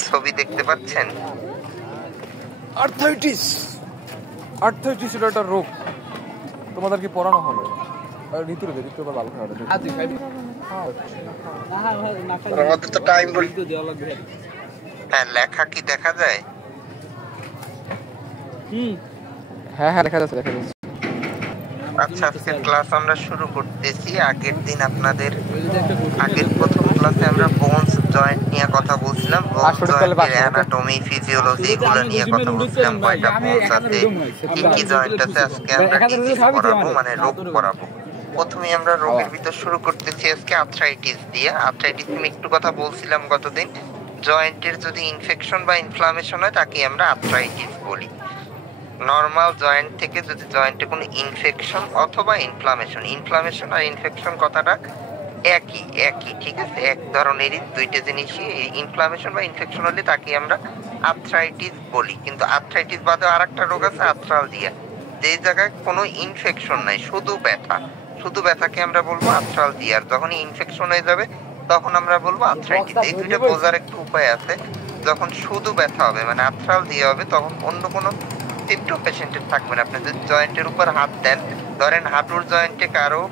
ছবি দেখতে পাচ্ছেন? আর্থ্রাইটিস এটা একটা রোগ। তোমাদের কি পড়ানো হলো? ঋতুর ভালো খাওয়া আমাদের তো টাইম হ্যাঁ, লেখা কি দেখা যায়? হ্যাঁ দেখা যাচ্ছে। আচ্ছা, আজকের ক্লাস আমরা শুরু করতেছি। আগের দিন আপনাদের প্রথম ক্লাসে আমরা বোনস জয়েন্ট নিয়ে কথা বলছিলাম। বোনস জয়েন্টের অ্যানাটমি, ফিজিওলজি এগুলো নিয়ে কথা বলছিলাম। কয়টা বোনস আছে, কি কি জয়েন্ট আছে। আজকে আমরা ডিজিজ পড়াবো, মানে রোগ পড়াবো। প্রথমে আমরা রোগের ভিতর শুরু করতেছি আজকে আর্থ্রাইটিস দিয়ে। আর্থ্রাইটিস নিয়ে একটু কথা বলছিলাম গতদিন। জয়েন্টের যদি ইনফেকশন বা ইনফ্লামেশন হয় তাকে আমরা আর্থ্রাইটিস বলি। নর্মাল জয়েন্ট থেকে যদি জয়েন্টে কোনো ইনফেকশন অথবা ইনফ্লামেশন আর ইনফেকশন কথাটা একই ঠিক আছে, এক ধরনেরই দুইটা জিনিসই। ইনফ্লামেশন বা ইনফেকশন হলে তাকে আমরা আর্থ্রাইটিস বলি। কিন্তু আর্থ্রাইটিস বাদে আরেকটা রোগ আছে আর্থ্রালজিয়া, যে জায়গায় কোনো ইনফেকশন নাই, শুধু ব্যথাকে আমরা বলবো আর্থ্রালজিয়া। আর যখন ইনফেকশন হয়ে যাবে তখন আমরা বলবো আর্থ্রাইটিস। এই দুইটা বোঝার একটু উপায় আছে। যখন শুধু ব্যথা হবে মানে আর্থ্রালজিয়া হবে, তখন অন্য কোনো সিমটম পেশেন্টের থাকবে না। আপনি যদি জয়েন্টের উপর হাত দেন, ধরেন হাঁটুর জয়েন্টে কারো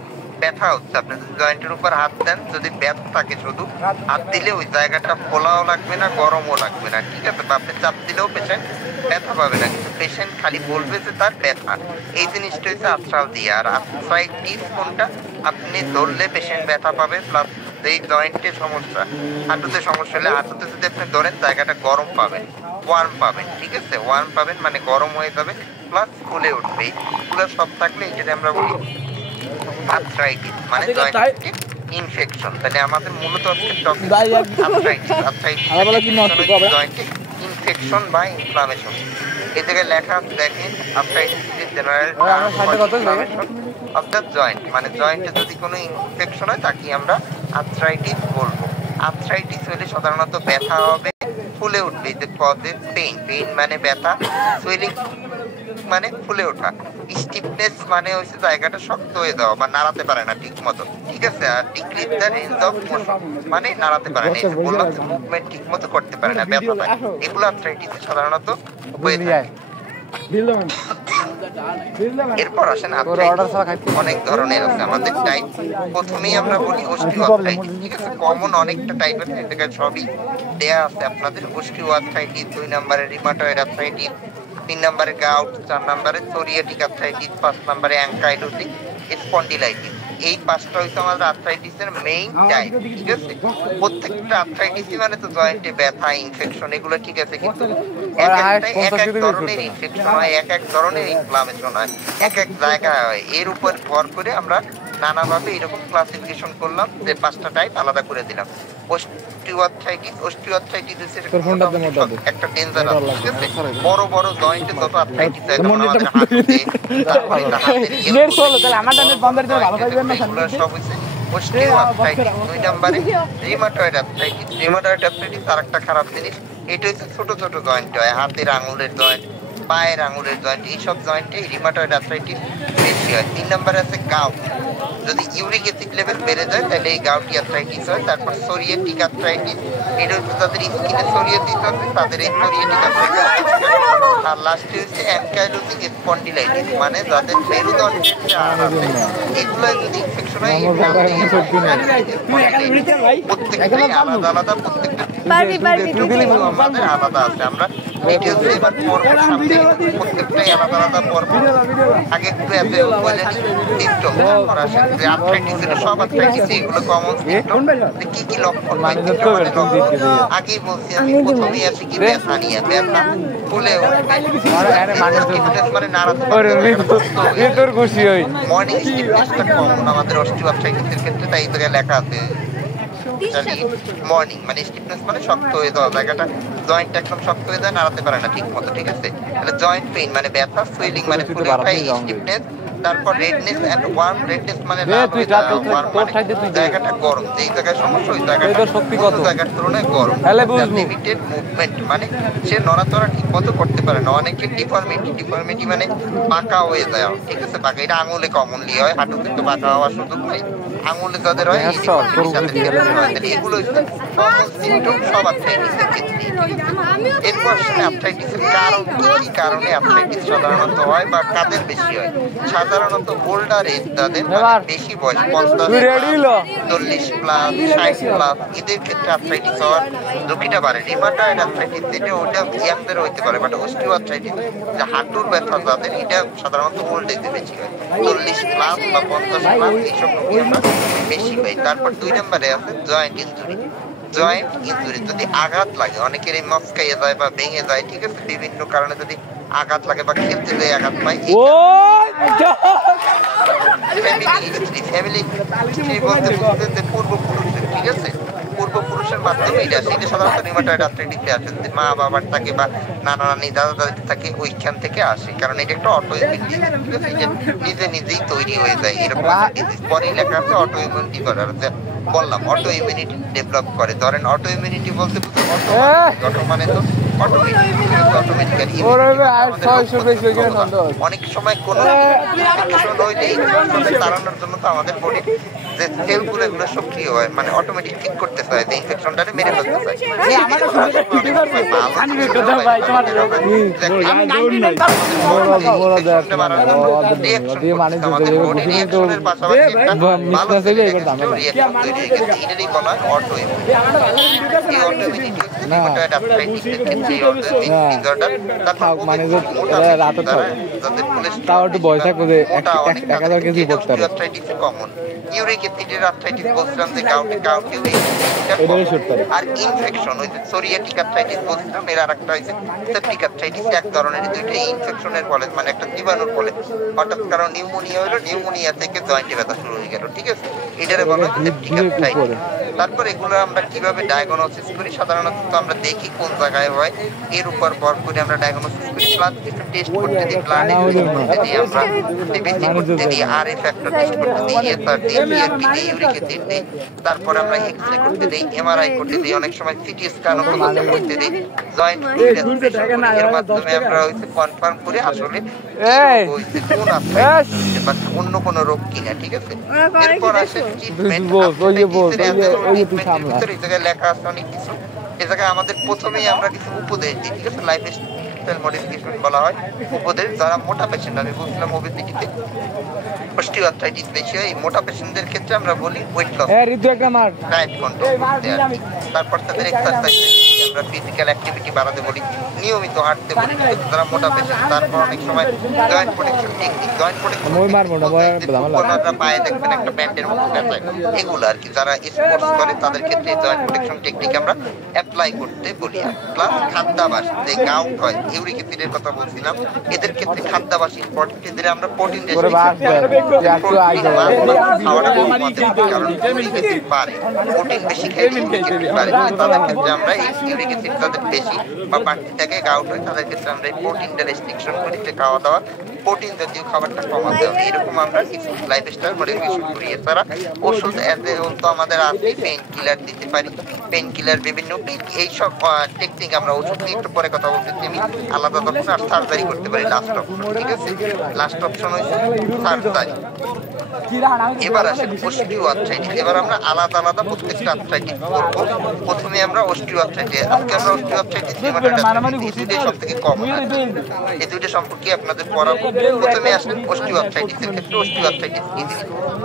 ব্যথা হচ্ছে, আপনি যদি জয়েন্টের উপর হাত দেন, যদি ব্যথা থাকে শুধু হাত দিলে ওই জায়গাটা ফোলাও লাগবে না, গরমও লাগবে না, ঠিক আছে। বা আপনি চাপ দিলেও পেশেন্ট ব্যথা পাবে না, কিন্তু পেশেন্ট খালি বলবে যে তার ব্যথা। এই জিনিসটা হচ্ছে আর্থ্রালজিয়া। আর আর্থ্রাইটিস কোনটা, আপনি ধরলে পেশেন্ট ব্যথা পাবে, প্লাস এই জয়েন্টে সমস্যা, হাঁটুতে সমস্যা হলে হাঁটুতে যদি আপনি ধরেন জায়গাটা গরম পাবেন, ওয়ার্ম পাবেন, ঠিক আছে। ওয়ার্ম পাবেন মানে গরম হয়ে যাবে, প্লাস ফুলে উঠবে। এইগুলো সব থাকলে এটাকে আমরা বলি আর্থ্রাইটিস, মানে জয়েন্টে ইনফেকশন। তাহলে আমাদের মূলত জয়েন্টে ইনফেকশন বা ইনফ্লামেশন। এই জায়গায় লেখা আছে দেখেন, arthritis is general inflammation of the joint, মানে জয়েন্টে যদি কোনো ইনফেকশন হয় তাকে আমরা আর্থ্রাইটিস বলবো। আর্থ্রাইটিস হলে সাধারণত ব্যথা হবে, ফুলে উঠবে, যে কজেস পেইন মানে ব্যথা, সুয়েলিং মানে ফুলে ওঠা, স্টিফনেস মানে হচ্ছে জায়গাটা শক্ত হয়ে যাওয়া বা নাড়াতে পারে না ঠিক মতো, ঠিক আছে। আর decrease the range of motion মানে নাড়াতে পারে না, বললাম মুভমেন্ট ঠিক মতো করতে পারে না, ব্যথা পায়। এগুলো আর্থ্রাইটিসে সাধারণত হয়ে থাকে। এরপর আসেন আর্থ্রাইটিস অনেক ধরনের আছে আমাদের টাইপ। প্রথমেই আমরা বলি অস্টিওআর্থ্রাইটিস, ঠিক আছে। কমন অনেকটা টাইপ আছে, এটাকে সবই দেয়া আছে আপনাদের। অস্টিওআর্থ্রাইটিস, 2 নম্বরে রিমাটয়েড আর্থ্রাইটিস, 3 নম্বরে গাউট, 4 নম্বরে সোরিয়াটিক আর্থ্রাইটিস, 5 নম্বরে অ্যাঙ্কাইলোজিং স্পন্ডিলাইটিস। এই পাঁচটা হচ্ছে আমাদের আর্থ্রাইটিসের মেইন টাইপ, ঠিক আছে। প্রত্যেকটা আর্থ্রাইটিসই মানে তো জয়েন্টে ব্যথা, ইনফেকশন এগুলো ঠিক আছে, কিন্তু এক এক ধরনের ইনফেকশন হয়, এক ধরনের ইনফ্লামেশন হয়, এক জায়গায় হয়। এর উপর ভর করে আমরা নানাভাবে এরকম ক্লাসিফিকেশন করলাম, যে 5টা টাইপ আলাদা করে দিলাম। অস্টিওআর্থ্রাইটিস একটা ডেঞ্জার, ঠিক আছে। বড় বড় জয়েন্টে যত আর্থ্রাইটিস হয়, যেমন আমাদের হাঁটুতে, তারপরে এগুলো সব হচ্ছে অস্টিওআর্থ্রাইটিস। 2 নম্বরে রিমাটয়েড আর্থ্রাইটিস আরেকটা খারাপ জিনিস, এটা হচ্ছে ছোট ছোট জয়েন্ট হয়, হাতের আঙুলের জয়েন্ট, পায়ের আঙুলের জয়েন্ট, এইসব জয়েন্টে রিমাটয়েড আর্থ্রাইটিস বেশি হয়। 3 নম্বরে আছে গাউট, যদি ইউরিক অ্যাসিড লেভেল বেড়ে যায় তাহলে এই গাউটি আর্থ্রাইটিস হয়। তারপর সোরিয়াটিক আর্থ্রাইটিস, এটা হচ্ছে যাদের স্কিনে সোরিয়াসিস আছে তাদের এই সোরিয়াটিক আর্থ্রাইটিস। আর লাস্টে হচ্ছে অ্যাঙ্কাইলোজিং স্পন্ডিলাইটিস, মানে যাদের মেরুদণ্ডের যে হাড় আছে এগুলো যদি ইনফেকশন হয়, প্রত্যেকটাই আলাদা আলাদা, প্রত্যেকটা আমাদের আলাদা আছে। আমরা ডিটেইলস এবার পড়বো সামনে, প্রত্যেকটাই আলাদা আলাদা পড়বো। আগে একটু এতে বলে সিম্পটম আসে, যে আর্থ্রাইটিসের সব আর্থ্রাইটিস এগুলো কমন সিম্পটম, কি কি লক্ষণ হয় আগেই বলছি আমি। প্রথমেই আসি কি ব্যথা নিয়ে, ব্যথা ফুলে মানে নাড়াতে মর্নিং স্টিফনেসটা কমন আমাদের অস্টিওআর্থ্রাইটিসের ক্ষেত্রে, তাই জায়গায় লেখা আছে মর্নিং মানে স্টিফনেস মানে শক্ত হয়ে যাওয়া, জায়গাটা জয়েন্টটা একদম শক্ত হয়ে যায়, নাড়াতে পারে না ঠিক মতো, ঠিক আছে। তাহলে জয়েন্ট পেইন মানে ব্যথা, সুয়েলিং মানে ফুলে ওঠা, স্টিফনেস, তারপর রেডনেস এন্ড ওয়ার্ম, রেডনেস মানে লাল হয়ে যাওয়া, ওয়ার্ম মানে জায়গাটা গরম, যেই জায়গায় সমস্যা ওই জায়গাটা অন্য জায়গার তুলনায় গরম। লিমিটেড মুভমেন্ট মানে সে নড়াচড়া ঠিক মতো করতে পারে না। অনেকের ডিফর্মিটি মানে বাঁকা হয়ে যায়, ঠিক আছে, বাঁকা, এটা আঙুলে কমনলি হয়, হাঁটু কিন্তু বাঁকা হওয়ার সুযোগ নেই, আঙুলে যাদের হয় এগুলো কমন সিমটম সব আর্থ্রাইটিসের ক্ষেত্রে। এরপর আসলে আর্থ্রাইটিসের কারণ কি কারণে আর্থ্রাইটিস সাধারণত হয় বা কাদের বেশি হয়? সাধারণত ওল্ডার এজ যাদের বেশি বয়স 40 প্লাস 60 প্লাস এদের ক্ষেত্রে আর্থ্রাইটিস হওয়ার ঝুঁকিটা বাড়ে। রিমাটয়েড আর্থ্রাইটিস যেটা ওটা ইয়াংদের হইতে পারে, বাট অস্টিও আর্থ্রাইটিস যে হাঁটুর ব্যথা যাদের এটা সাধারণত ওল্ড এজে বেশি হয়, 40 প্লাস বা 50 প্লাস এইসব রোগী আমরা বেশি পাই। তারপর 2 নম্বরে আছে জয়েন্ট ইনজুরি। জয়েন্ট ইনজুরি যদি আঘাত লাগে, অনেকের এই মচকাইয়ে যায় বা ভেঙে যায়, ঠিক আছে, বিভিন্ন কারণে যদি আঘাত লাগে বা খেলতে যায় আঘাত পায়, ফ্যামিলি হিস্ট্রি বলতে বুঝতে পূর্বপুরুষের, ঠিক আছে, পূর্বপুরুষের মাধ্যমে এটা আসে। এটা সাধারণত রিমাটয়েড আর্থ্রাইটিসে আসে, যদি মা বাবার থাকে বা নানা নানি দাদা দাদি থাকে ওইখান থেকে আসে, কারণ এটা একটা অটো ইমিউন ডিজিজ, ঠিক আছে, এটা নিজেই তৈরি হয়ে যায়। এরকম ডিজিজ পরেই লেখা আছে অটো ইমিউনিটি করার, বললাম অটো ইমিউনিটি ডেভেলপ করে। ধরেন অটো ইমিউনিটি বলতে অটো মানে তো অনেক সময় কোনো ইনফেকশন হইলে ইনফেকশনটা তাড়ানোর জন্য তো আমাদের বডি যে সেলগুলো এগুলো সক্রিয় হয়, মানে অটোমেটিক ঠিক করতে চায় যে ইনফেকশনটাকে মেরে ফেলতে চায়। আমাদের বডি রিঅ্যাকশনের পাশাপাশি একটা ভালো রিঅ্যাকশন তৈরি হয়ে গেছে, এটারই বলা হয় অটো ইমিউনিটি। এই অটো ইমিউনিটি রিমাটয়েড আর্থ্রাইটিসের ক্ষেত্রে ডিসঅর্ডার, তারপর মানে রাতে যাদের কোলেস্টেরল একটু বয়স থাকবে যে 1000 কেজি করতে পারে, আর্থ্রাইটিস কমন। ইউরিক অ্যাসিডের আর্থ্রাইটিস বলছিলাম যে কাউকে আর ইনফেকশন ওই যে সোরিয়াটিক আর্থ্রাইটিস বলছিলাম, এর আরেকটা হইছে সেপটিক আর্থ্রাইটিস, এক ধরনের দুইটাই ইনফেকশনের ফলে, মানে একটা জীবাণুর ফলে হঠাৎ কারণ নিউমোনিয়া হলো, নিউমোনিয়া থেকে জয়েন্টে ব্যথা শুরু হয়ে গেল, ঠিক আছে, এটারে বলা হয় সেপটিক আর্থ্রাইটিস। তারপর এগুলো আমরা কিভাবে ডায়াগনোসিস করি? সাধারণত আমরা দেখি কোন জায়গায় হয়, এর উপর ভর করে আমরা ডায়াগনোসিস করি। ব্লাড টেস্ট করতে দিই, ব্লাড করতে দিই, আমরা সিবিসি করতে দিই, আরএ ফ্যাক্টর টেস্ট করতে দিই, এসআর দিই, সিআরপি দিই, ইউরিক অ্যাসিড দিই, তারপর আমরা এক্সরে করতে দিই, এমআরআই করতে দিই, অনেক সময় সিটি স্ক্যানও করতে দিই, জয়েন্ট এর মাধ্যমে আমরা হইছে কনফার্ম করে আসলে হইছে কোন আর্থ্রাইটিস বা অন্য কোনো রোগ কিনা, ঠিক আছে। এরপর আসে ট্রিটমেন্ট। এই জায়গায় লেখা আছে অনেক কিছু, এই জায়গায় আমাদের প্রথমেই আমরা কিছু উপদেশ দিই, ঠিক আছে, লাইফ স্টাইল মডিফিকেশন বলা হয় উপদেশ। যারা মোটা পেশেন্ট, আমি বলছিলাম ওবেসিটিতে অস্টিওআর্থ্রাইটিস বেশি হয়, এই মোটা পেশেন্টদের ক্ষেত্রে আমরা বলি ওয়েট লস, ডায়েট কন্ট্রোল করতে, তারপর তাদের এক্সারসাইজ, আমরা ফিজিক্যাল অ্যাক্টিভিটি বাড়াতে বলি, নিয়মিত হাঁটতে বলি, যারা মোটা পেশেন্ট। তারপর অনেক সময় joint protection technique, joint protection পায়ে দেখবেন একটা ব্যান্ডের মতো ব্যথা, এগুলো আর কি যারা স্পোর্টস করে তাদের ক্ষেত্রে জয়েন্ট প্রোটেকশন টেকনিক আমরা অ্যাপ্লাই করতে বলি। প্লাস খাদ্যাভ্যাস, যে গাউট হয়, ইউরিক অ্যাসিডের কথা বলছিলাম, এদের ক্ষেত্রে খাদ্যাভ্যাস ইম্পর্টেন্ট, এদের আমরা প্রোটিন খাওয়াটা কারণ ইউরিক অ্যাসিড বাড়ে, প্রোটিন বেশি খেলে ইউরিক অ্যাসিড বাড়ে, তাদের ক্ষেত্রে আমরা এই ইউরিক অ্যাসিড তাদের বেশি বা বাড়তি থেকে গাউট হয়, তাদের ক্ষেত্রে আমরা এই প্রোটিনটা রেস্ট্রিকশন করি, যে খাওয়া দাওয়া প্রোটিন জাতীয় খাবারটা কমাতে হবে। এরকম আমরা কিছু লাইফস্টাইল মডিফিকেশন করি। এছাড়া ওষুধ তো আমাদের আছে, পেইন কিলার দিতে পারি, পেইন কিলার বিভিন্ন এইসব টেকনিক আমরা ওষুধ নিয়ে একটু পরে কথা বলতেছি আমি আলাদা, তখন আর সার্জারি করতে পারি লাস্ট অপশন, ঠিক আছে, লাস্ট অপশন হচ্ছে সার্জারি। এবার আসেন অস্টিওআর্থ্রাইটিস। এবার আমরা আলাদা আলাদা প্রত্যেকটা আর্থ্রাইটিস করবো। প্রথমে আমরা অস্টিওআর্থ্রাইটিস, আজকে আমরা অস্টিওআর্থ্রাইটিস সবথেকে কম, এই দুইটা সম্পর্কে আপনাদের পড়াবো। প্রথমে আসেন অস্টিওআর্থ্রাইটিসের ক্ষেত্রে অস্টিওআর্থ্রাইটিস কি জিনিস?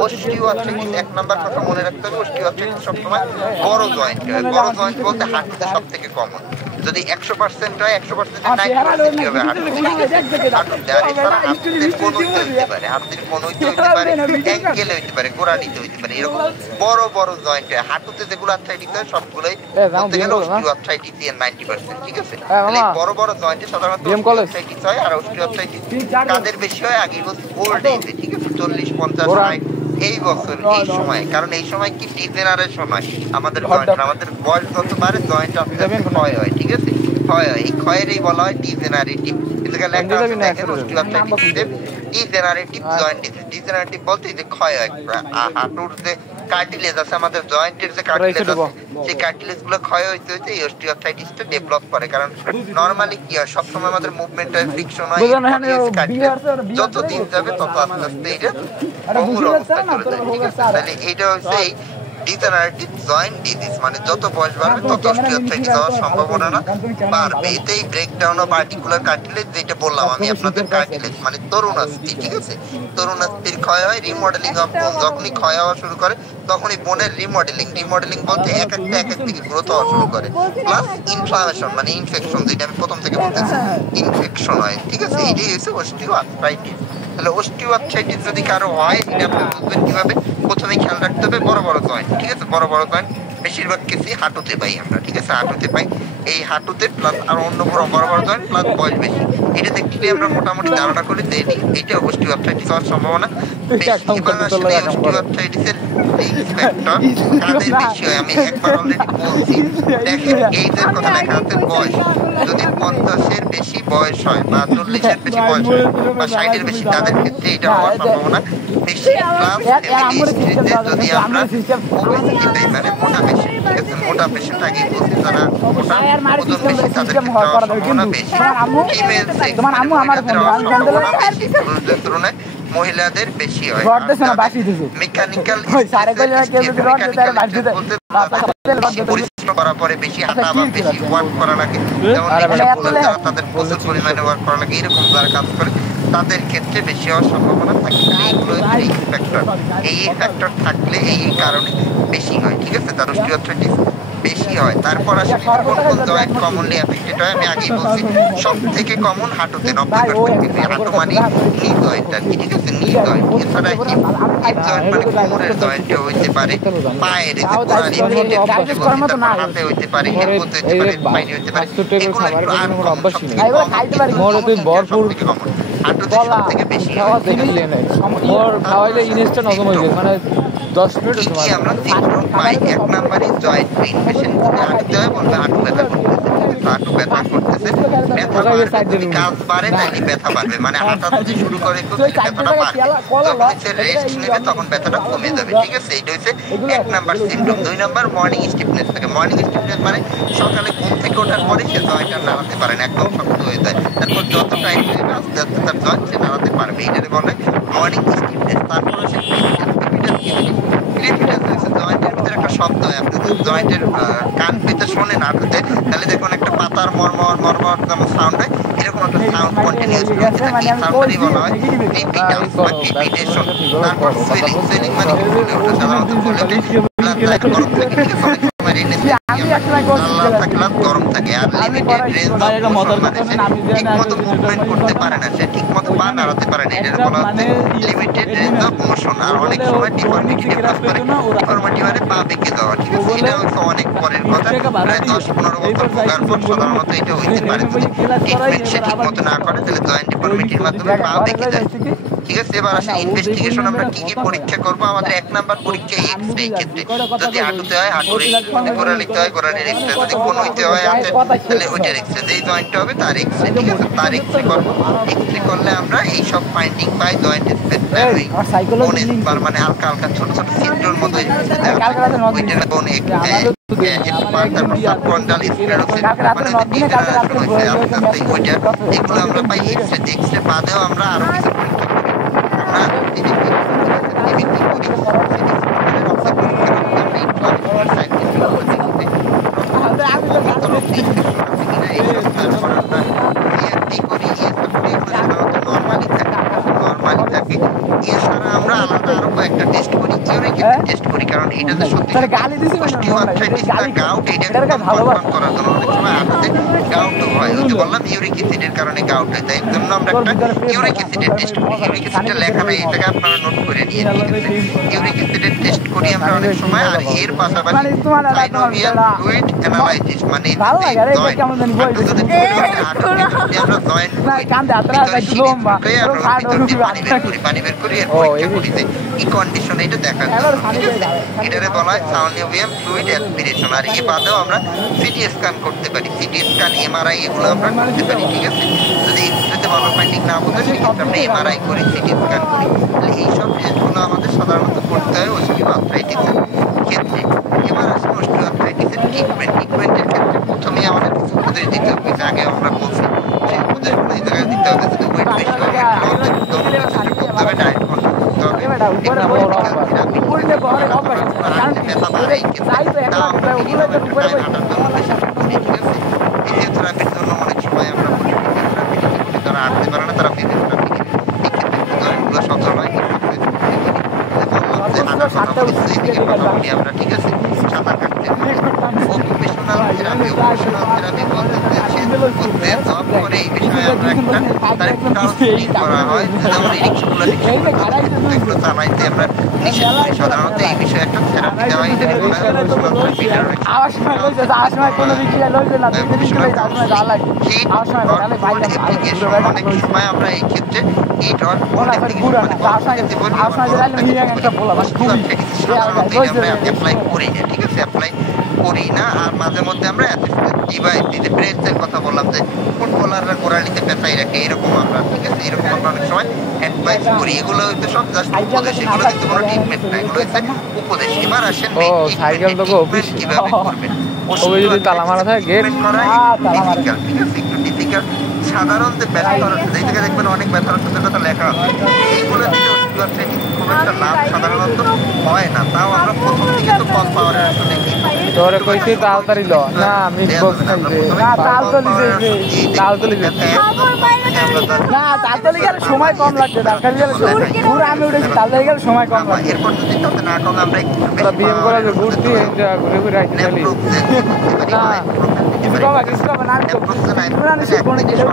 অস্টিওআর্থ্রাইটিস এক নাম্বার কথা মনে রাখতে হবে, অস্টিওআর্থ্রাইটিস সবসময় বড় জয়েন্ট হয়। বড় জয়েন্ট বলতে হাঁটুতে সব থেকে কমন। যদি 100% হয়, 100% 90% কি হবে? হাঁটুতে। আর এছাড়া হাতের কোনইতে হইতে পারে, হাতের কোনইতে হইতে পারে, অ্যাঙ্কেলে হইতে পারে, গোড়ালিতে হইতে পারে, এরকম বড় বড় জয়েন্ট হয়। হাঁটুতে যেগুলো আর্থ্রাইটিস হয় সবগুলোই বলতে গেলে অস্টিওআর্থ্রাইটিস এর 90%, ঠিক আছে। এই বড় বড় জয়েন্টে সাধারণত অস্টিওআর্থ্রাইটিস হয়। আর অস্টিওআর্থ্রাইটিস কাদের বেশি হয়? আগে বলছি ওল্ড এজে, ঠিক আছে, 40, 50, 60 এই বছর এই সময়, কারণ এই সময় কি ডিজেনারেশন হয় আমাদের জয়েন্ট, আমাদের বয়স যত বাড়ে জয়েন্ট আস্তে আস্তে ক্ষয় হয়, ঠিক আছে, ক্ষয় হয়। এই ক্ষয়েরই বলা হয় ডিজেনারেটিভ। এটাকে লেখা আছে দেখেন osteoarthritis degenerative joint disease. Degenerative বলতে যে ক্ষয় হয়, হাঁটুর যে কার্টিলেজ আছে, আমাদের জয়েন্টের যে কার্টিলেজ আছে, সেই কার্টিলেজ গুলো ক্ষয় হইতে হইতে এই অস্টিওআর্থ্রাইটিসটা ডেভেলপ করে। কারণ নরমালি কি হয়, সবসময় আমাদের মুভমেন্ট হয়, ফ্রিকশন হয়, যত দিন যাবে তত আস্তে আস্তে এটা বহুর অবস্থায় চলে যায়। ঠিক আছে, তাহলে এইটা হচ্ছে এই ডিজেনারেটিভ জয়েন্ট ডিজিজ, মানে যত বয়স বাড়বে তত অস্টিওআর্থ্রাইটিস হওয়ার সম্ভাবনা বাড়বে। এতেই ব্রেকডাউন অফ আর্টিকুলার কার্টিলেজ, যেটা বললাম আমি আপনাদের, কার্টিলেজ মানে তরুণাস্থি। ঠিক আছে, তরুণাস্থির ক্ষয় হয়, রিমডেলিং অফ বোন যখনই ক্ষয় হওয়া শুরু করে তখনই বোনের রিমডেলিং, রিমডেলিং বলতে এক এক দিকে গ্রোথ হওয়া শুরু করে, প্লাস ইনফ্লামেশন মানে ইনফেকশন, যেটা আমি প্রথম থেকে বলতেছি, ইনফেকশন হয়। ঠিক আছে, এটাই হচ্ছে অস্টিওআর্থ্রাইটিস। তাহলে অস্টিওআর্থ্রাইটিস যদি কারো হয়, এটা আপনি বুঝবেন কিভাবে? প্রথমে খেয়াল রাখতে হবে বড় বড় জয়েন্ট। ঠিক আছে, বড় বড় জয়েন্ট বেশিরভাগ কেসে হাঁটুতে পাই আমরা। ঠিক আছে, হাঁটুতে পাই, এই হাঁটুতে প্লাস আর অন্য বড় বড় জয়েন্ট প্লাস বয়স বেশি, এটা দেখলে আমরা মোটামুটি ধারণা করি যে এইটা অস্টিওআর্থ্রাইটিস হওয়ার সম্ভাবনা বেশি। এবার আসলে অস্টিওআর্থ্রাইটিসের রিস্ক ফ্যাক্টর কাদের বেশি হয় আমি একবার অলরেডি বলছি। দেখেন, এইদের কথা লেখা আছে বয়স, যদি 50-এর বেশি বয়স হয় বা 40-এর বেশি বয়স হয় বা 60-এর বেশি, তাদের ক্ষেত্রে এটা হওয়ার সম্ভাবনা বেশি। প্লাস ফ্যামিলি হিস্ট্রিতে যদি আমরা ওবেসিটি পাই, মানে মোটা পেশেন্ট, ঠিক আছে, মোটা পেশেন্ট আগে বলছি, যারা মোটা ওজন বেশি, তাদের ক্ষেত্রে হওয়ার সম্ভাবনা বেশি। ফিমেল সেক্স মানে মহিলাদের হওয়ার সম্ভাবনা বেশি পুরুষদের তুলনায় মহিলাদের বেশি হয়। মেকানিক্যাল পরিশ্রম করার পরে বেশি হাঁটা বা বেশি ওয়ার্ক করা লাগে, যেমন যারা তাদের প্রচুর পরিমাণে ওয়ার্ক করা লাগে, এরকম যারা কাজ করে তাদের ক্ষেত্রে বেশি হওয়ার সম্ভাবনা থাকে। এইগুলো এই ফ্যাক্টর, এই ফ্যাক্টর থাকলে এই কারণে বেশি হয়। ঠিক আছে, তার অস্টিওআর্থ্রাইটিস বেশি হয়। তারপর আসলে কোন কোন জয়েন্ট কমনলি অ্যাফেক্টেড হয় আমি আগেই বলছি, সব থেকে কমন হাঁটুতে 90%। হাঁটু মানে নি জয়েন্ট আর কি। ঠিক আছে, নি জয়েন্ট। এছাড়া হিপ জয়েন্ট মানে কোমরের জয়েন্টে হইতে পারে, পায়ের যে কোড়ালি হাতে হইতে পারে, হেলবোতে হইতে পারে, স্পাইনে হইতে পারে। এগুলো একটু আর কমন, সবথেকে কমন সবথেকে কমন হাঁটুতে সবথেকে বেশি হয়। মানে 10 মিনিট কি আমরা সিম্পটম পাই? এক নম্বরে জয়েন্ট পেইন, পেশেন্ট হাঁটুতে হয় বলবে হাঁটু ব্যথা করতেছে, হাঁটু ব্যথা করতেছে, ব্যথা বাড়বে, যদি কাজ বাড়ে তাহলে ব্যথা বাড়বে, মানে হাঁটা যদি শুরু করে একটু ব্যথাটা বাড়বে, যখন হচ্ছে রেস্ট নেবে তখন ব্যথাটা কমে যাবে। ঠিক আছে, এইটা হচ্ছে এক number symptom. 2 number morning stiffness থাকে। মর্নিং স্টিফনেস মানে সকালে ঘুম থেকে ওঠার পরে সে জয়েন্ট আর নাড়াতে পারে না, একদম শক্ত হয়ে যায়, তারপর যত টাইম নেবে আস্তে আস্তে তার জয়েন্ট সে নাড়াতে পারবে, এটাকে বলে মর্নিং স্টিফনেস। তারপর আসে ক্রিপিটাস হচ্ছে জয়েন্টের ভিতরে একটা শব্দ হয়, আপনি যদি জয়েন্টের কান পেতে শোনেন হাঁটুতে, তাহলে দেখুন একটা পাতার মরমর মরমর যেমন সাউন্ড হয়, এরকম একটা সাউন্ড কন্টিনিউয়াসলি হচ্ছে, এই সাউন্ডটাই বলা হয় ক্রিপিটাস বা ক্রিপিটেশন। তারপর সুয়েলিং, সুয়েলিং মানে ফুলে ওঠা, সাধারণত ফুলেতে ব্লাড লাইন গরম থাকে, ঠিক আছে, অনেক সময় লাল থাকে, গরম থাকে, আর লিমিটেড রেঞ্জ অফ মোশন মানে সে ঠিকমতো মুভমেন্ট করতে পারে না, সে ঠিকমতো পা নাড়াতে পারে না, এটা বলা হচ্ছে লিমিটেড রেঞ্জ অফ মোশন। আর অনেক সময় ডিফর্মিটি ডেভেলপ করে, ডিফর্মিটি মানে পা বেঁকে যাওয়া। ঠিক আছে, এটা হচ্ছে অনেক পরের কথা, প্রায় 10-15 বছর ভোগার পর সাধারণত এটা হইতে পারে, যদি ট্রিটমেন্ট সে ঠিকমতো না করে তাহলে জয়েন্ট ডিফর্মিটির মাধ্যমে পা বেঁকে যায়। ঠিক আছে, এবার আসলে ইনভেস্টিগেশন আমরা কি কি পরীক্ষা করবো? আমাদের 1 নাম্বার পরীক্ষা এক্স-রে ক্ষেত্রে, যদি হাঁটুতে হয় হাঁটুর এক্স-রে, যদি গোড়ালিতে হয় গোড়ালির এক্স-রে, যদি কোনোইতে হয় হাতে তাহলে ওইটার এক্স-রে, যেই জয়েন্টটা হবে তার এক্স-রে। ঠিক আছে, তার এক্স-রে করবো। এক্স-রে করলে আমরা এই সব ফাইন্ডিং পাই, জয়েন্ট বোন স্পার মানে হালকা হালকা ছোট ছোট ছিদ্রের মতো ওইটার বোন এগুলো আমরা পাই এক্স-রে। এক্স-রে বাদেও আমরা আরো কিছু এছাড়া আমরা আলাদা আরো কয়েকটা টেস্ট করি, ইউরিক অ্যাসিড টেস্ট করি, কারণ এটা যে সত্যি অস্টিওআর্থ্রাইটিস না গাউট, এটা কনফার্ম করার জন্য অনেক সময় হাঁটুতে গাউটও হয়, ওই যে বললাম ইউরিক অ্যাসিডের কারণে গাউট হয়, তাই জন্য আমরা একটা ইউরিক অ্যাসিডের টেস্ট করি। ইউরিক অ্যাসিডটা লেখা নাই, এটাকে আপনারা নোট করে নিয়ে, ঠিক আছে, ইউরিক অ্যাসিডের টেস্ট করি আমরা অনেক সময়। আর এর পাশাপাশি সাইনোভিয়াল ফ্লুইড অ্যানালাইসিস মানে পানি বের করি, এর পরীক্ষা করি। কি কন্ডিশন এটা দেখার জন্য, ঠিক আছে? এটারে বলা হয় সাইনোভিয়াম ফ্লুইড অ্যাসপিরেশন। আর এ বাদেও আমরা সিটি স্ক্যান করতে পারি, সিটি স্ক্যান, এমআরআই এগুলো আমরা করতে পারি, ঠিক আছে? যদি এক্সরেতে ভালো ফাইন্ডিং না বোঝে সেক্ষেত্রে আমরা এমআরআই করি, সিটি স্ক্যান করি। তাহলে এইসব জিনিসগুলো আমাদের সাধারণত করতে হয় অস্টিওআর্থ্রাইটিসের ক্ষেত্রে। এবার আসুন অস্টিওআর্থ্রাইটিসের ট্রিটমেন্টের ক্ষেত্রে প্রথমেই আমাদের কিছু উপদেশ দিতে হবে, যে আগে আমরা বলছি সেই উপদেশগুলো এই জায়গায় দিতে হবে। যদি ওয়েট বেশি হয় চেষ্টা করতে হবে, ডায়েট কন্ট্রোল করতে হবে, ব্যথা বাড়াই কিন্তু তা আমরা মিনিমাম একটা টাইম হাঁটার জন্য বেশি করি, ঠিক আছে? ফিজিওথেরাপির জন্য অনেক সময় আমরা বলি ফিজিওথেরাপি নিতে বলি, তারা হাঁটতে পারে না, তারা ফিজিওথেরাপি নেবে। এই ক্ষেত্রে জয়েন্টগুলো সচল হয়, আমরা, ঠিক আছে? সাঁতার কাটতে অকুপেশনাল থেরাপি বলতে জব করে এই বিষয়ে আমরা একটা তার একটা কাউন্সেলিং করা হয়, যেমন রিক্সাগুলো চালাইতে আমরা নিষেধ করি। সাধারণত এই বিষয়ে একটা থেরাপি দেওয়া হয়, এটাকে বলা হয় অনেক সময় আমরা এই ক্ষেত্রে অ্যাপ্লাই করি না, ঠিক আছে? অ্যাপ্লাই করি না। আর মাঝে মধ্যে আমরা ডিভাইস দিতে ব্রেসের কথা বললাম যে ফুটবলাররা গোড়ালিতে পেঁচাই রাখে, এরকম আমরা, ঠিক আছে? এরকম আমরা অনেক সময় অ্যাডভাইস করি। এগুলো হচ্ছে সব জাস্ট উপদেশ, এগুলো কিন্তু কোনো ট্রিটমেন্ট না, এগুলো হচ্ছে উপদেশ। এবার আসেন কিভাবে করবেন। একটু ডিফিকাল্ট। সাধারণ যে ব্যথার ওষুধ, এই জায়গায় দেখবেন অনেক ব্যথার ওষুধের কথা লেখা আছে, এইগুলো দিলে অস্টিওআর্থ্রাইটিস খুব একটা লাভ সাধারণত হয় না। তাও আমরা প্রথম দিকে তো কম পাওয়ারের ওষুধ দেখি, তোরে কইছি তাড়াতাড়ি ল না মিস বক্স খাইছে না তাল তো লিছে তাল তো লিছে না তাল তো লিগে সময় কম লাগবে দরকার গেলে পুরো আমি উঠেছি তাল লিগে গেলে সময় কম লাগবে। এরপর যদি তাতে না কম আমরা একটু তোরা বিএম করে ঘুরতি এটা ঘুরে ঘুরে আইতে চলি না কিসবা কিসবা না পুরো নিছে কোন গেলে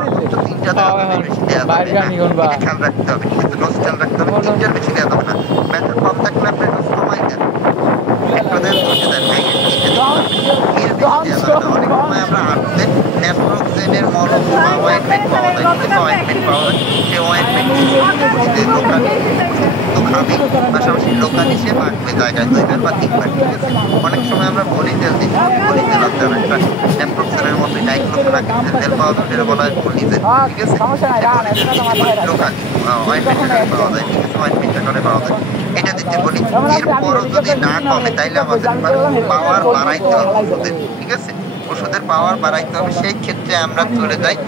বাইরে গানি কোন বা খেয়াল রাখতে হবে, কিন্তু ডোজ খেয়াল রাখতে হবে, তিনটার বেশি দেওয়া যাবে না। ব্যথা কম থাকলে আপনি ডোজ কমাই দেন, একটা দেন দুটো দেন, অনেক সময় আমরা হাঁটতে নেপ্রোক্সেনের মলম বা অয়েন্টমেন্ট পাওয়া যায়, ঠিক আছে? অয়েন্টমেন্ট পাওয়া যায়, সেই অয়েন্টমেন্ট দোকানে তো খাবে, পাশাপাশি লোকাল এসে মাখবে জায়গায় 2বার বা 3বার, ঠিক আছে? অনেক সময় আমরা বলি তেল দিই, বলি তেল আছে একটা নেপ্রোক্সেনের মতো ডাইক্লোফেনাকের তেল পাওয়া যায়, যেটা বলা হয় বলিজেন, ঠিক আছে? লোকাল অয়েন্টমেন্ট পাওয়া যায়, ঠিক আছে? অয়েন্টমেন্টটা করে পাওয়া যায়, এটা দিতে বলি। এরপরও যদি না কমে তাইলে আমাদের পাওয়ার বাড়াইতে হবে ওষুধের, ঠিক আছে? ওষুধের পাওয়ার বাড়াইতে হবে। সেই ক্ষেত্রে আমরা চলে যাই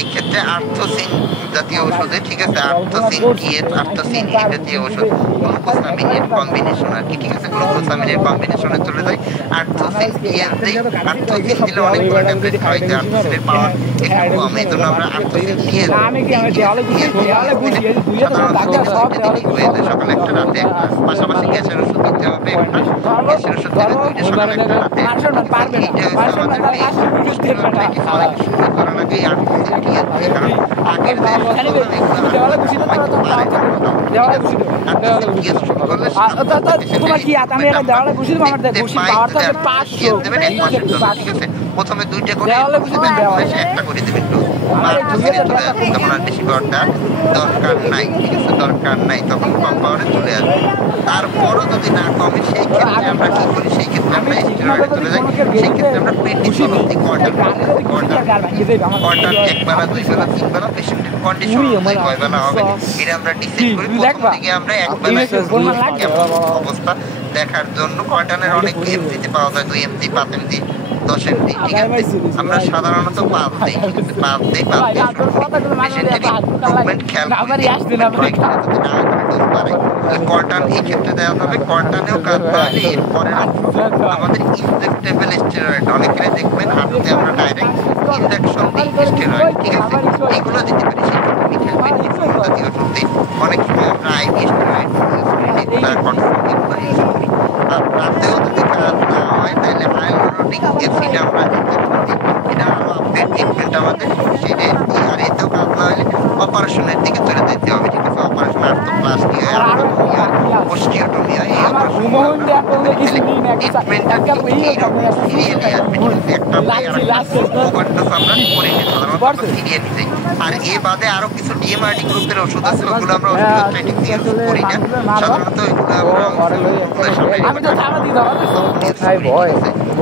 এই ক্ষেত্রে আর্থোসিন জাতীয় ওষুধে, ঠিক আছে? আর্থোসিন টিএস, আর্থোসিন ই জাতীয় ওষুধ, গ্লুকোসামিনের কম্বিনেশন আর কি, ঠিক আছে? গ্লুকোসামিনের কম্বিনেশনে চলে যায়। আর্থোসিন টিএস দিই, আর্থোসিন দিলে অনেকগুলো ট্যাবলেট খাওয়াই যায়, আর্থোসিনের পাওয়ার একটু কম, এই জন্য আমরা আর্থোসিন টিএস সকালে একটা রাতে পাশাপাশি গ্যাসের ওষুধ দিতে হবে, একটা গ্যাসের ওষুধ দিলে 2টা সকালে একটা রাতে। প্রথমে 2টা করে একটা করে দেবেন ডোজ, তখন আর বেশি পাওয়ারটা দরকার নাই, ঠিক আছে? দরকার নাই, তখন কম পাওয়ারে চলে আসবে। তারপরও যদি না কমে সেই ক্ষেত্রে আমরা কি করি, সেই ক্ষেত্রে আমরা স্টেরয়েডে চলে যাই, সেই ক্ষেত্রে আমরা প্রেডিসোলন দিই, কোয়ার্টার 1 বেলা 2 বেলা 3 বেলা পেশেন্টের কন্ডিশন অনুযায়ী কয় বেলা হবে এটা আমরা ডিসাইড করি। প্রথম দিকে আমরা 1 বেলা কেমন অবস্থা দেখার জন্য কোয়ার্টারের অনেক এমজিতে পাওয়া যায়, 2 এমজি 5 এমজি 10 এমজি, ঠিক আছে? আমরা সাধারণত 5 দিই, 5 দিই পেশেন্টের ইমপ্রুভমেন্ট খেয়াল করি, যদি না করে ডোজ বাড়াই কোয়ার্টার এই ক্ষেত্রে দেওয়া হবে। কোয়ার্টারেও কাজ বাড়ালে এরপরে আমাদের ইনজেক্টেবল স্টেরয়েড, অনেকের দেখবেন হাঁটুতে আমরা ডাইরেক্ট ইনজেকশন দিই স্টেরয়েড, ঠিক আছে? এগুলো দিতে পারি, সেক্ষেত্রে মিথেল জাতীয় ওষুধ দিই। অনেক সময় আমরা আইভি স্টেরয়েড আর রাতেও যদি কাজ না হয় তাহলে হাইলোরোনিক অ্যাসিড আমরা ইনজেকশন দিই, এটা আরো আপডেট ট্রিটমেন্ট আমাদের, সেটা আর এতেও কাজ না হলে অপারেশনের দিকে চলে যেতে হবে, ঠিক আছে? অপারেশন আর্থোপ্লাস্টি হয়, আর্থোটমি হয়, অস্টিওটমি হয়, এই অপারেশন ট্রিটমেন্টটা এইরকম সিরিয়ালি আসবে, করতেছি একটা ওভারডোজ আমরা করে নিই সাধারণত সিরিয়ালি যাই। আর এ বাদে আরো কিছু ডিএমআরডি গ্রুপের ওষুধ আছে, ওগুলো আমরা অস্টিওআর্থ্রাইটিস ইউজ করি না সাধারণত, এগুলো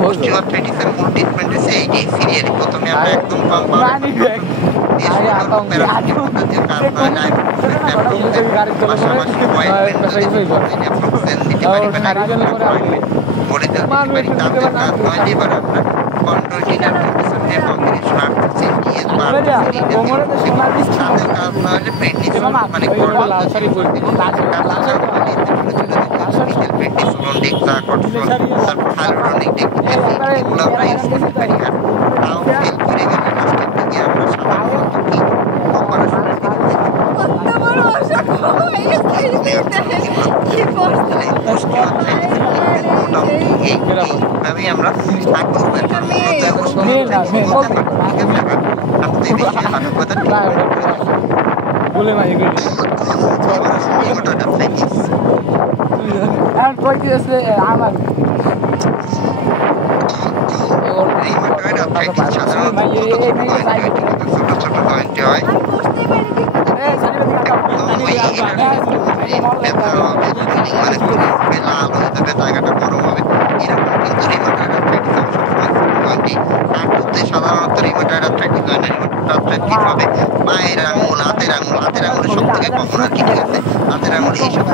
অস্টিওআর্থ্রাইটিসের মূল ট্রিটমেন্ট হচ্ছে এইটাই সিরিয়ালি। প্রথমে আমরা একদম পায়ের আঙুল, হাতের আঙুল সব থেকে কমন আর কি, ঠিক আছে? হাতের আঙুল এইসব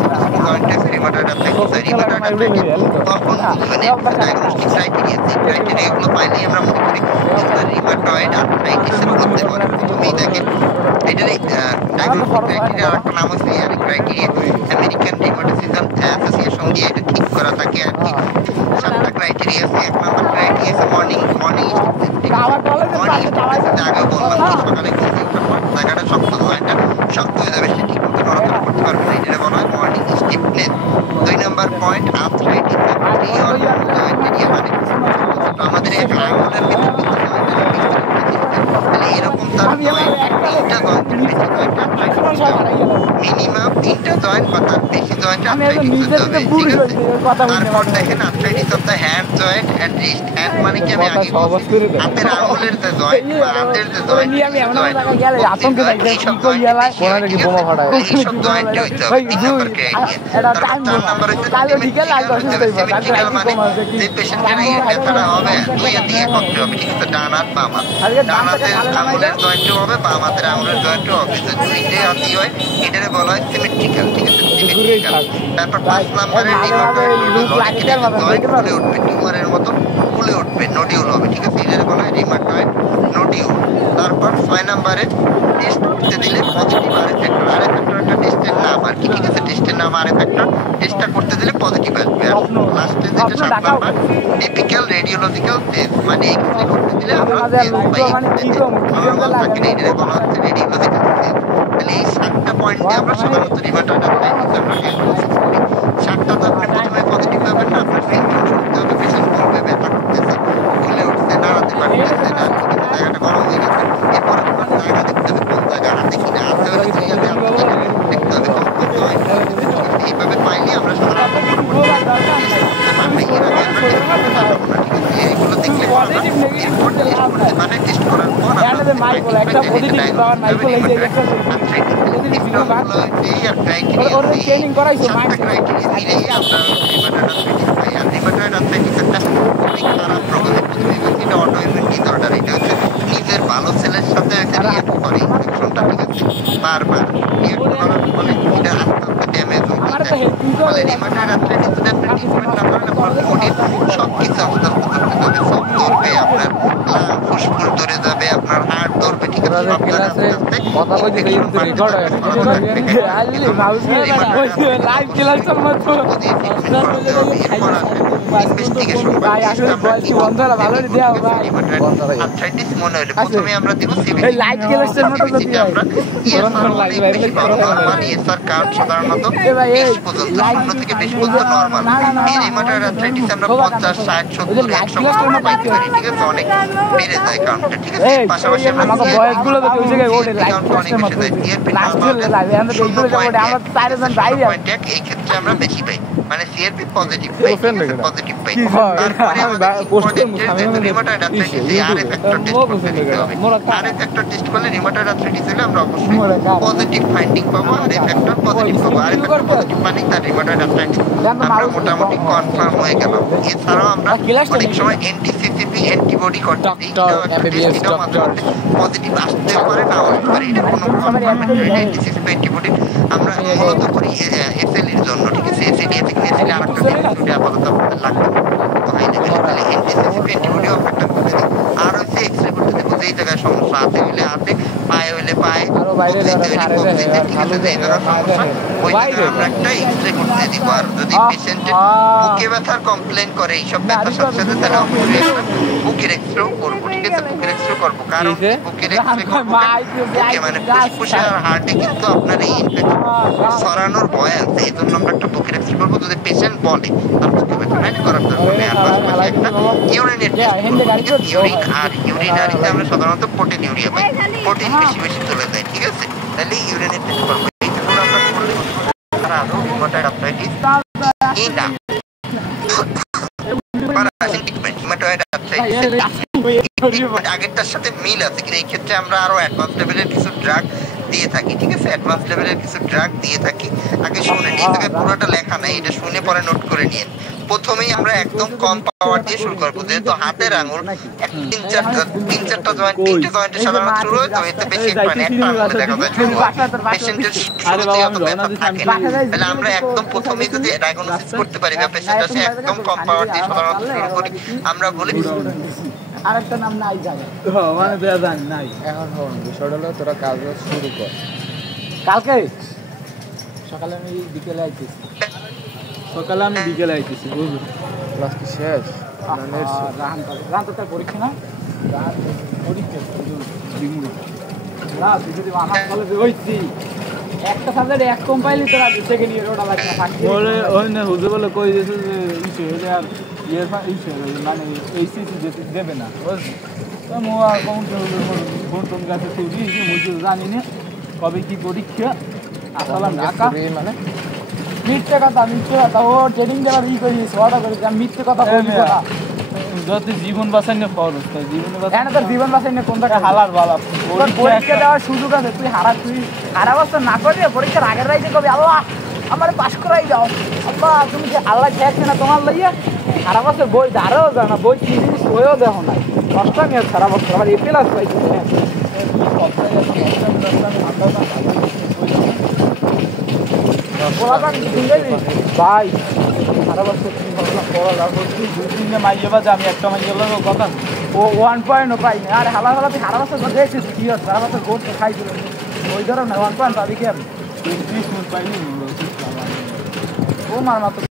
তখন মানে ডায়াগনস্টিক ক্রাইটেরিয়া এগুলো পাইলেই আমরা মনে করি রিউমাটয়েড আর্থ্রাইটিসের মধ্যে পড়ে। প্রথমেই দেখেন এটার ডায়াগনস্টিক ক্রাইটেরিয়া আরেকটা নাম হচ্ছে ক্রাইটেরিয়া আমেরিকান রিউমাটিসিজম অ্যাসোসিয়েশন দিয়ে এটা ঠিক করা থাকে আর কি। 7টা ক্রাইটেরিয়া আছে। 1 নম্বর ক্রাইটেরিয়া আছে মর্নিং আগে বললাম সকালে ঘুম থেকে ওঠার পর জায়গাটা শক্ত হয়ে যাবে, সে ঠিক মতো নড়াচড়া করতে পারবে না, এটা বলা হয় মর্নিং স্টিফনেস। 2 নম্বর পয়েন্ট আর্থ্রাইটিস ক্রাইটেরিয়া মানে আমাদের এক আঙুলের ভিতরে এরকম তার মিনিমাম 3টা জয়েন্ট বা তার বেশি জয়েন্ট আর্থ্রাইটিস হতে হবে, ঠিক আছে? তারপর দেখেন arthritis of the hand joint and wrist. Hand মানে কি আমি আগে বলছি হাতের আঙুলের যে জয়েন্ট বা হাতের যে জয়েন্ট এইসব জয়েন্টে হইতে হবে 3 নম্বর ক্রাইটেরিয়া। তারপর 4 নম্বর হচ্ছে সিমেট্রিক্যাল মানে যে পেশেন্টের এই ব্যথাটা হবে 2 হাত দিয়ে একত্রে হবে, ঠিক আছে? ডান হাত বাম হাত, ডান হাতের আঙুলের জয়েন্টও হবে বাম হাতের আঙুলের জয়েন্টও হবে, যে দুইটাই হাতই হয়, এটারে বলা হয় সিমেট্রিক্যাল, ঠিক আছে? সিমেট্রিক্যাল। তারপর 5 নম্বরে রিউমাটয়েড জয়েন্ট ফুলে উঠবে, টিউমারের মতো ফুলে উঠবে, নডিউল হবে, ঠিক আছে? এটারে বলা হয় রিউমাটয়েড নডিউল। তারপর 6 নম্বরে টেস্ট করতে দিলে পজিটিভ আর ফ্যাক্টর, আর ফ্যাক্টর একটা টেস্টের নাম আর কি, ঠিক আছে? টেস্টের নাম আর ফ্যাক্টর, টেস্টটা করতে দিলে পজিটিভ আসবে। আর লাস্টে যেটা 7 নাম্বার টিপিক্যাল রেডিওলজিক্যাল টেস্ট, মানে এক্সরে করতে দিলে আমরা টেস্ট পাই, নরমাল থাকে না, এটারে বলা হচ্ছে রেডিওলজিক্যাল টেস্ট। তাহলে এই 7টা পয়েন্ট দিয়ে আমরা সাধারণত রিউমাটয়েড আর্থ্রাইটিস আমরা ডায়াগনোসিস করি। 7টা তো আপনি প্রথমে পজিটিভ পাবেন না, আপনার সিম্পটম শুনতে হবে, পেশেন্ট বলবে ব্যথা করতেছে, ফুলে উঠছে, নাড়াতে পারতেছে না, জায়গাটা গরম হয়ে গেছে। এরপর আপনার জায়গা দেখতে হবে, কোন জায়গা হাতে কিনা, হাতে হলে দুই হাতে হাতে কিনা দেখতে হবে, কোন কোন জয়েন্ট এইভাবে পাইলে আমরা সাধারণত করতে পারবো। এর আগে আমরা টেস্ট করতে পারবো না, ঠিক আছে? এইগুলো দেখলে এরপর টেস্ট করতে মানে টেস্ট করার পর আমরা নিজের ভালো সেলের সাথে রিঅ্যাক্ট করে ইনফেকশনটা, ঠিক আছে? বারবার রিঅ্যাক্ট করার ফলে এটা আস্তে আস্তে ড্যামেজ হয়ে ফলে রিউমাটয়েড আর্থ্রাইটিস যদি আপনি ট্রিটমেন্ট না করেন আপনার বডির সব কিছু আস্তে আস্তে ধরতে যাবে, সব ধরবে, আপনার ফুসফুস ধরে যাবে, আপনার হার্ট ধরবে, ঠিক আছে? সব জায়গায় আস্তে আস্তে আর্থ্রাইটিস মনে হলে প্রথমে আমরা দিব কারণ সাধারণত 20 পর্যন্ত 0 থেকে 20 পর্যন্ত নরমাল। এই রিউমাটয়েড আর্থ্রাইটিস আমরা 50, 60, 70, 100 পর্যন্ত পাইতে পারি, ঠিক আছে? অনেক বেড়ে যায় কাউন্টটা, ঠিক আছে? পাশাপাশি আমরা বয়সগুলো তো ওই জায়গায় ওঠে লাইফ কষ্ট মতো এই ক্ষেত্রে ক্ষেত্রে আমরা বেশি পাই, মানে সিআরপি পজিটিভ পাই, পজিটিভ পাই। তারপরে আমাদের রিউমাটয়েড আর্থ্রাইটিস এই আরএফ ফ্যাক্টর টেস্ট করতে দিতে হবে। আরএফ ফ্যাক্টর টেস্ট করলে রিউমাটয়েড আর্থ্রাইটিস হলে আমরা অবশ্যই পজিটিভ ফাইন্ডিং পাবো, আরএফ ফ্যাক্টর পজিটিভ পাবো। আরএফ ফ্যাক্টর পজিটিভ মানে তার রিউমাটয়েড আর্থ্রাইটিস আমরা মোটামুটি কনফার্ম হয়ে গেলাম। এছাড়াও আমরা অনেক সময় এনটিসিসিপি অ্যান্টিবডি করতে দিই, পজিটিভ আসতে পারে না আসতে পারে, এটা কোনো এনটিসিসিপি অ্যান্টিবডি আমরা মূলত করি এসএল এর জন্য, ঠিক আছে? এসএল এর থেকে এসএল আরেকটা অ্যান্টিবডি আপাতত আপনাদের লাগবে তো হাই লেভেলে, তাহলে এনটিসিসিপি অ্যান্টিবডি অফারটা করতে দিই। আর হচ্ছে এক্সরে করতে দেবো, যেই জায়গায় সমস্যা হাতে হইলে হাতে, পায়ে হইলে পায়ে, বক্সিতে হইলে বক্সিতে, ঠিক আছে? যেই জায়গায় সমস্যা ওই জায়গায় আমরা একটা এক্সরে করতে দিব। আর যদি পেশেন্টের বুকে ব্যথার কমপ্লেন করে এইসব ব্যথার সাথে সাথে, তাহলে অবশ্যই একটা বুকের এক্সরেও করবো, ঠিক আছে? বুকের এক্সরে করবো, কারণ বুকের এক্সরে করবো বুকে মানে ফুসফুসে আর হার্টে কিন্তু আপনার এই ইনফেকশন ছড়ানোর ভয় আছে, এই জন্য আমরা একটা বুকের এক্সরে করবো। যদি পেশেন্ট বলে তার বুকে ব্যথা নাই, করার দরকার নেই। আর পাশাপাশি একটা ইউরিনের টেস্ট করবো, ঠিক আছে? ইউরিন আর ইউরিনারিতে আমরা সাধারণত প্রোটিন ইউরিয়া পাই, প্রোটিন বেশি বেশি চলে যায়, ঠিক আছে? তাহলে ইউরিনের টেস্ট করবো। এইগুলো আমরা করলে আরো রিউমাটয়েড আর্থ্রাইটিস এটা আগেরটার সাথে মিল আছে, কিন্তু এই ক্ষেত্রে আমরা আরো অ্যাডভান্স লেভেলের কিছু ড্রাগ দিয়ে থাকি, ঠিক আছে? অ্যাডভান্স লেভেলের কিছু ড্রাগ দিয়ে থাকি। আগে শুনেন, এই জায়গায় পুরোটা লেখা নাই, এটা শুনে পরে নোট করে নিন। প্রথমেই আমরা একদম কম পাওয়ার দিয়ে শুরু করবো, যেহেতু হাতের আঙুল তিন চারটা জয়েন্ট, তিনটে জয়েন্টে সাধারণত শুরু হয়, তো এতে বেশি মানে একটা আঙুলে দেখা যায় শুরু হয়। পেশেন্টের শুরুতেই অত ব্যথা থাকে না, তাহলে আমরা একদম প্রথমেই যদি ডায়াগনোসিস করতে পারি বা পেশেন্ট আসে একদম কম পাওয়ার দিয়ে সাধারণত শুরু করি, আমরা বলি আরেকটা নাম নাই জায়গা মানে দেয়া জানি নাই। এখন হন বিষয়টা হলো তোরা কাজ শুরু কর কালকে সকালে, আমি বিকেলে আইতেছি, সকালে আমি বিকেলে আইতেছি, বুঝলি? ক্লাস কি শেষ? রান তো তার পরীক্ষা না, পরীক্ষা না যদি আমার কলেজে হইছি একটা সাবজেক্ট এক কম পাইলি তোরা সেকেন্ড ইয়ার ওটা লাগবে না বলে ওই না হুজুর বলে কই দিয়েছে যে ইসে হইলে আর ইয়ার ইসে মানে এইচএসসি যেতে দেবে না, বুঝলি? তো মোয়া কমতে ফোন টোন গাছে তুলি মুজুর জানি না কবে কি পরীক্ষা আসলে ঢাকা মানে মিথ্যে কথা ও ট্রেনিং দেওয়ার ই করিস ওটা করিস, আমি মিথ্যে কথা বলি না। যত জীবন বাঁচাই না খরচ, তাই জীবন বাঁচাই তোর জীবন বাঁচাই না কোনটা হালার বালা পরীক্ষা দেওয়ার সুযোগ আছে, তুই হারা বছর না করিয়ে পরীক্ষার আগের রাইতে কবি আল্লাহ আমার পাস করাই যাও, আল্লাহ তুমি যে আল্লাহ খেয়েছে না তোমার লইয়া সারা বছর বই আরও যাও না, বই কি জিনিস বইও দেখো না, কষ্ট আমি সারা বছর আমার এপ্রিল আস পাইছি ভাই সারা বছর মাইয়ে বাজে, আমি একটা মাইয়ে কথা ও 1 পয়েন্টও পাইনি। আর হালা হালা তুই সারা বছর দেখছিস কি হয়, সারা বছর গোট খাইছিল ওই ধরো না 1 পয়েন্ট পাবি কি আমি 20 মিনিট পাইনি ও মার মাত্র